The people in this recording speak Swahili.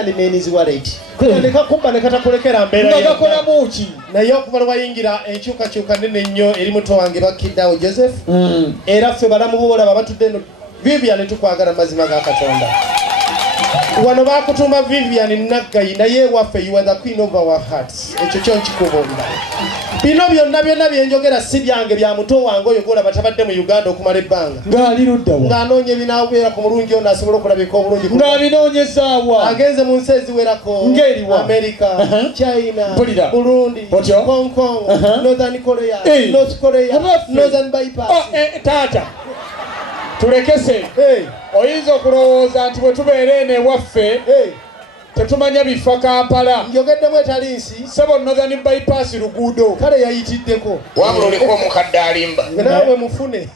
Kenyan man is worried. Ndeka kubba ne katakolekera mbera Nga gakola muki. Naye okuva wayingira enkyukakyuka nene nnyo eri muto wange bakiddawo Joseph. Era ffe balamu boolaba batudde eno Vivian tukwagala mazima ga Katonda. Wano bakutuma Vivian Naggayi naye waffe you are the queen of our hearts. Ekyo kyo nkikubonda. Bino byonna byenjogera si byange bya muto wange oyo gola batabadde mu Uganda okumala ebbanga. Ngali luddawa. Ng'anoonye binaabeera ku mulungi ono asobola okulabika obulungi. Ng'abinoonyezaawa. Agenze mu nsi eziwerako. Ng'eriwa. America, China, Burundi, Hong Kong, Northern Korea, North Korea, Northern Bypass. Taata. Tulekese. Oyinza okulowooza nti bwe tubeera eno ewaffe tetumanya bifa Kampala. Njogeddemu etalinsi. Sebo Northern Bypass luguudo. Kale yayitiddeko. Wabula oliko omukadde alimba. Naawe mufune.